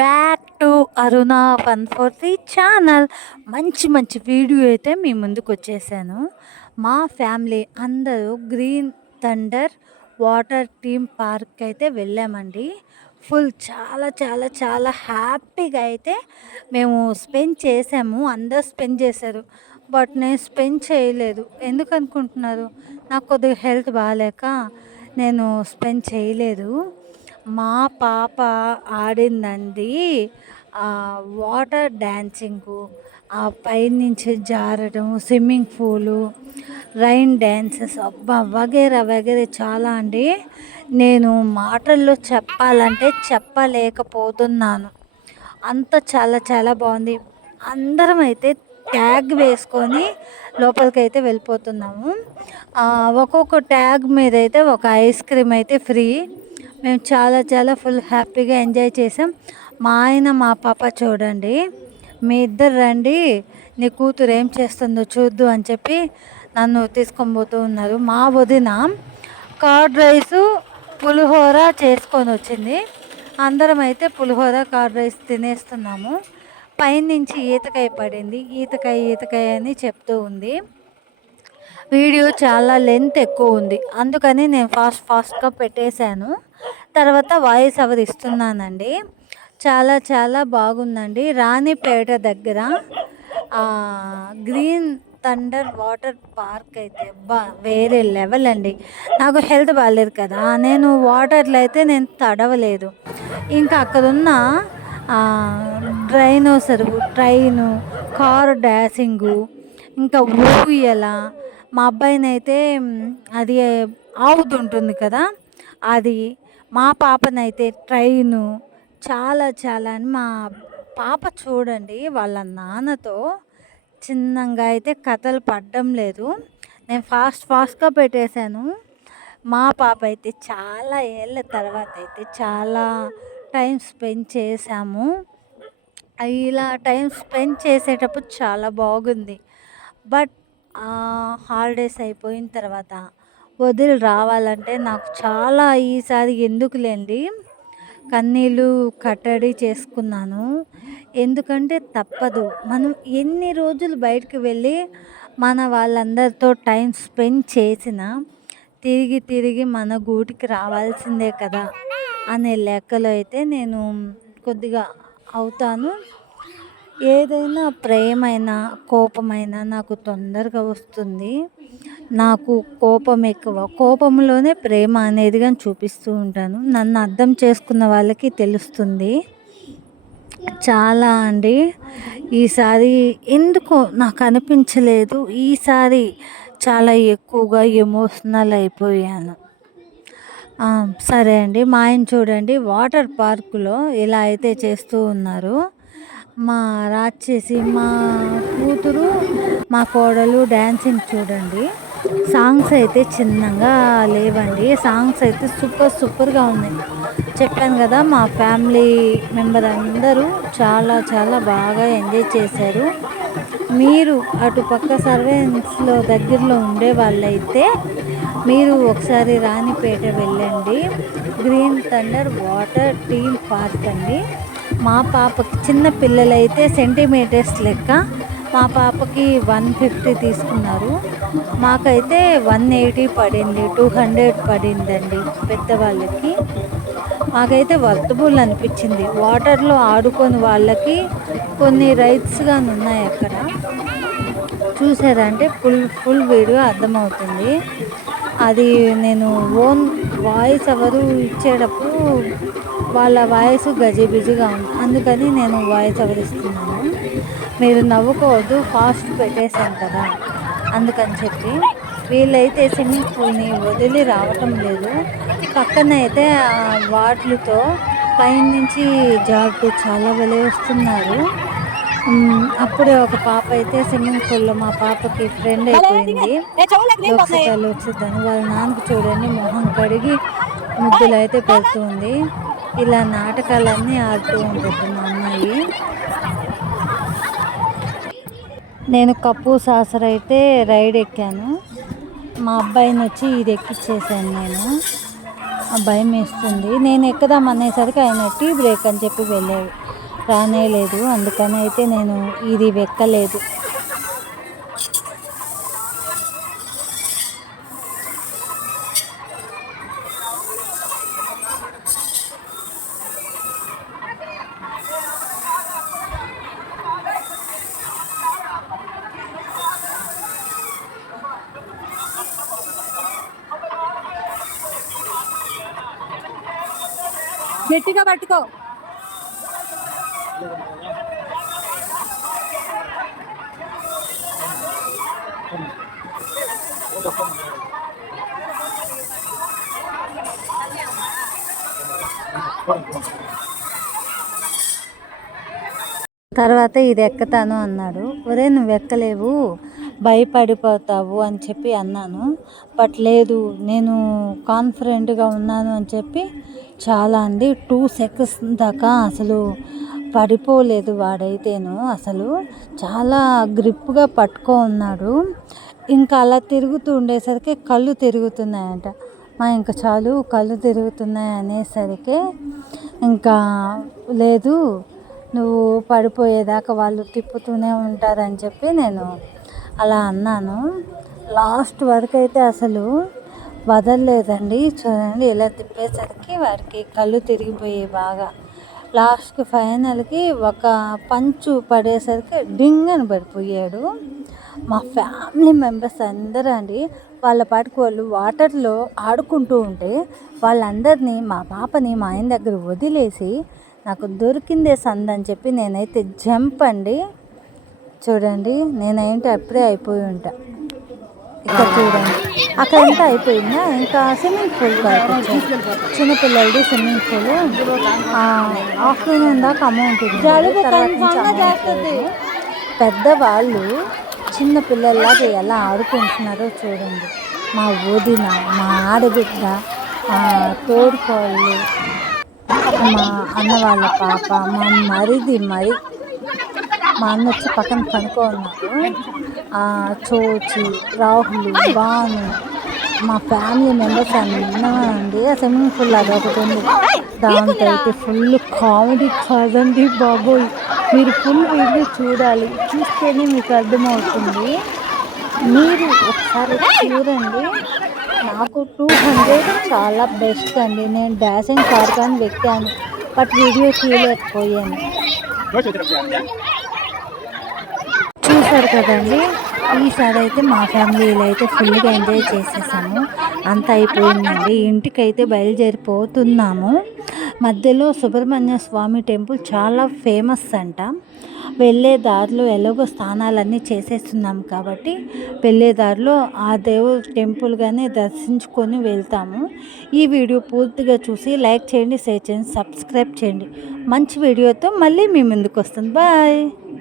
Back to Aruna 143 channel. మంచి మంచి video అయితే మీ ముందుకు వచ్చేసాను. మా ఫ్యామిలీ అందరూ green thunder water theme park అయితే వెళ్ళామండి. ఫుల్ చాలా చాలా చాలా హ్యాపీగా అయితే మేము స్పెండ్ చేసాము. అందరూ స్పెండ్ చేశారు, బట్ నేను స్పెండ్ చేయలేదు. ఎందుకు అనుకుంటున్నారు? నాకు కొద్దిగా హెల్త్ బాగాలేక నేను స్పెండ్ చేయలేదు. మా పాప ఆడిందండి వాటర్ డ్యాన్సింగు, ఆ పైనుంచి జారడం, స్విమ్మింగ్ పూలు, రైన్ డ్యాన్సెస్, అబ్బా వగేరా వగేరా చాలా అండి. నేను మాటల్లో చెప్పాలంటే చెప్పలేకపోతున్నాను. అంత చాలా చాలా బాగుంది. అందరం అయితే ట్యాగ్ వేసుకొని లోపలికైతే వెళ్ళిపోతున్నాము. ఒక్కొక్క ట్యాగ్ మీద అయితే ఒక ఐస్ క్రీమ్ అయితే ఫ్రీ. మేము చాలా చాలా ఫుల్ హ్యాపీగా ఎంజాయ్ చేసాం. మా ఆయన మా పాప చూడండి, మీ ఇద్దరు రండి, నీ కూతురు ఏం చేస్తుందో చూద్దు అని చెప్పి నన్ను తీసుకొని పోతూ ఉన్నారు. మా వదిన కర్డ్ రైసు పులిహోర చేసుకొని వచ్చింది. అందరం అయితే పులిహోర కర్డ్ రైస్ తినేస్తున్నాము. పైనుంచి ఈతకాయ పడింది. ఈతకాయ ఈతకాయ అని చెప్తూ ఉంది. వీడియో చాలా లెంత్ ఎక్కువ ఉంది, అందుకని నేను ఫాస్ట్గా పెట్టేశాను. తర్వాత వాయిస్ ఓవర్ ఇస్తున్నానండి. చాలా చాలా బాగుందండి. రాణిపేట దగ్గర గ్రీన్ థండర్ వాటర్ పార్క్ అయితే వేరే లెవెల్ అండి. నాకు హెల్త్ బాగాలేదు కదా, నేను వాటర్లో అయితే నేను తడవలేదు. ఇంకా అక్కడున్న డైనోసరు, ట్రైను, కారు డాషింగు, ఇంకా ఊయల, మా అబ్బాయినైతే అది ఆవుతుంటుంది కదా అది, మా పాపనైతే ట్రైను, చాలా చాలా అని. మా పాప చూడండి వాళ్ళ నాన్నతో చిన్నగా అయితే కథలు పడడం లేదు. నేను ఫాస్ట్గా పెట్టేశాను. మా పాప అయితే చాలా ఏళ్ళ తర్వాత అయితే చాలా టైం స్పెండ్ చేశాము. ఇలా టైం స్పెండ్ చేసేటప్పుడు చాలా బాగుంది. బట్ హాలిడేస్ అయిపోయిన తర్వాత వదిలి రావాలంటే నాకు చాలా ఈసారి ఎందుకులేండి కన్నీళ్ళు కట్టడి చేసుకున్నాను. ఎందుకంటే తప్పదు. మనం ఎన్ని రోజులు బయటకు వెళ్ళి మన వాళ్ళందరితో టైం స్పెండ్ చేసినా తిరిగి తిరిగి మన గూటికి రావాల్సిందే కదా అనే లెక్కలో అయితే నేను కొద్దిగా అవుతాను. ఏదైనా ప్రేమైనా కోపమైనా నాకు తొందరగా వస్తుంది. నాకు కోపం ఎక్కువ. కోపంలోనే ప్రేమ అనేది కానీ చూపిస్తూ ఉంటాను. నన్ను అర్థం చేసుకున్న వాళ్ళకి తెలుస్తుంది. చాలా అండి. ఈసారి ఎందుకో నాకు అనిపించలేదు, ఈసారి చాలా ఎక్కువగా ఎమోషనల్ అయిపోయాను. సరే అండి. మా ఆయన చూడండి వాటర్ పార్కులో ఇలా అయితే చేస్తూ ఉన్నారు. మా రాక్షసి, మా కూతురు, మా కోడలు డ్యాన్సింగ్ చూడండి. సాంగ్స్ అయితే చిన్నగా లేవండి. సాంగ్స్ అయితే సూపర్గా ఉన్నాయి. చెప్పాను కదా, మా ఫ్యామిలీ మెంబర్ అందరూ చాలా చాలా బాగా ఎంజాయ్ చేశారు. మీరు అటుపక్క సర్వేన్స్లో దగ్గరలో ఉండే వాళ్ళైతే మీరు ఒకసారి రాణిపేట వెళ్ళండి. Green thunder water theme park అండి. మా పాపకి చిన్న పిల్లలైతే సెంటీమీటర్స్ లెక్క మా పాపకి 150 తీసుకున్నారు. మాకైతే 180 పడింది, 200 పడిందండి పెద్దవాళ్ళకి. మాకైతే వర్తబుల్ అనిపించింది. వాటర్లో ఆడుకొని వాళ్ళకి కొన్ని రైడ్స్గా ఉన్నాయి అక్కడ. చూసారంటే ఫుల్ వీడియో అర్థమవుతుంది. అది నేను ఓన్ వాయిస్ ఎవరు ఇచ్చేటప్పుడు వాళ్ళ వాయిస్ గజిబిజిగా ఉంది, అందుకని నేను వాయిస్ ఎవరు ఇస్తున్నాను. మీరు నవ్వుకోవద్దు, ఫాస్ట్ పెట్టేశాను కదా అందుకని చెప్పి. వీళ్ళైతే స్విమ్మింగ్ పూల్ని వదిలి రావటం లేదు. పక్కన అయితే వాటితో పైనుంచి జారుతూ చాలా వెలి వస్తున్నారు. అప్పుడే ఒక పాప అయితే స్విమ్మింగ్ పూల్లో మా పాపకి ఫ్రెండ్ అయిపోయింది. లోక్సిద్దాను వాళ్ళ నాన్నకు చూడండి మొహం కడిగి ముద్దులు అయితే పెడుతుంది. ఇలా నాటకాలన్నీ ఆడుతూ ఉంటుంది మా అమ్మాయి. నేను కప్పు సాసర అయితే రైడ్ ఎక్కాను. మా అబ్బాయిని వచ్చి ఇది ఎక్కిచ్చేసాను నేను. భయం వేస్తుంది. నేను ఎక్కుదాం అనేసరికి ఆయన టీ బ్రేక్ అని చెప్పి వెళ్ళాడు, రానేలేదు. అందుకని అయితే నేను ఇది ఎక్కలేదు. గట్టిగా పట్టుకో. తర్వాత ఇది ఎక్కుతాను అన్నాడు. ఒరే నువ్వు ఎక్కలేవు, భయపడిపోతావు అని చెప్పి అన్నాను. బట్ లేదు, నేను కాన్ఫిడెంట్గా ఉన్నాను అని చెప్పి చాలా అండి. 2 సెకండ్స్ దాకా అసలు పడిపోలేదు వాడైతేను. అసలు చాలా గ్రిప్గా పట్టుకో ఉన్నాడు. ఇంకా అలా తిరుగుతూ ఉండేసరికి కళ్ళు తిరుగుతున్నాయంట. ఇంకా చాలు, కళ్ళు తిరుగుతున్నాయి అనేసరికి ఇంకా లేదు, నువ్వు పడిపోయేదాకా వాళ్ళు తిప్పుతూనే ఉంటారని చెప్పి నేను అలా అన్నాను. లాస్ట్ వరకు అయితే అసలు వదలలేదండి. చూడండి, ఇలా తిప్పేసరికి వాడికి కళ్ళు తిరిగిపోయాయి బాగా. లాస్ట్కి ఫైనల్కి ఒక పంచు పడేసరికి డింగ్ అని పడిపోయాడు. మా ఫ్యామిలీ మెంబర్స్ అందరూ అండి వాళ్ళ పాటికి వాళ్ళు వాటర్లో ఆడుకుంటూ ఉంటే వాళ్ళందరినీ, మా పాపని మా ఆయన దగ్గర వదిలేసి నాకు దొరికిందే సందని చెప్పి నేనైతే జంప్ అండి. చూడండి, నేనైతే అప్పుడే అయిపోయి ఉంటా. ఇక్కడ చూడండి, అక్కడంతా అయిపోయిందా. ఇంకా స్విమ్మింగ్ పూల్ కావచ్చు, చిన్నపిల్లలది స్విమ్మింగ్ పూల్. ఆఫ్టర్నూన్ దాకా అమౌంట్ ఉంది. పెద్దవాళ్ళు చిన్న పిల్లల్లాగా ఎలా ఆడుకుంటున్నారో చూడండి. మా వదిన, మా ఆడబిడ్డ, తోడుకోళ్ళు, మా అన్న వాళ్ళ పాప, మా మరిది, మా అన్న వచ్చి పక్కన పనుకో ఉన్నారు. చోచి, రాహుల్, భాను, మా ఫ్యామిలీ మెంబర్స్ అండి. ఆ స్విమ్మింగ్ పూల్ అదొకటి ఉంది, దాంతో అయితే ఫుల్ కామెడీ కాదండి బాబోయ్. మీరు ఫుల్ వీడియో చూడాలి, చూస్తేనే మీకు అర్థమవుతుంది. మీరు ఒకసారి చూడండి. నాకు 200 చాలా బెస్ట్ అండి. నేను డాషింగ్ కార్ కానీ వెక్కాను, బట్ వీడియో తీయలేకపోయాను. చూసారు కదండి. ఈసారి అయితే మా ఫ్యామిలీలో అయితే ఫుల్గా ఎంజాయ్ చేసేసాము. అంతా అయిపోయిందండి. ఇంటికైతే బయలుదేరిపోతున్నాము. మధ్యలో సుబ్రహ్మణ్య స్వామి టెంపుల్ చాలా ఫేమస్ అంట. వెళ్ళే దారిలో ఎలాగో స్నానాలన్నీ చేసేస్తున్నాం కాబట్టి వెళ్ళే దారిలో ఆ దేవుడు టెంపుల్ కానీ దర్శించుకొని వెళ్తాము. ఈ వీడియో పూర్తిగా చూసి లైక్ చేయండి, షేర్ చేయండి, సబ్స్క్రైబ్ చేయండి. మంచి వీడియోతో మళ్ళీ మీ ముందుకు వస్తుంది. బాయ్.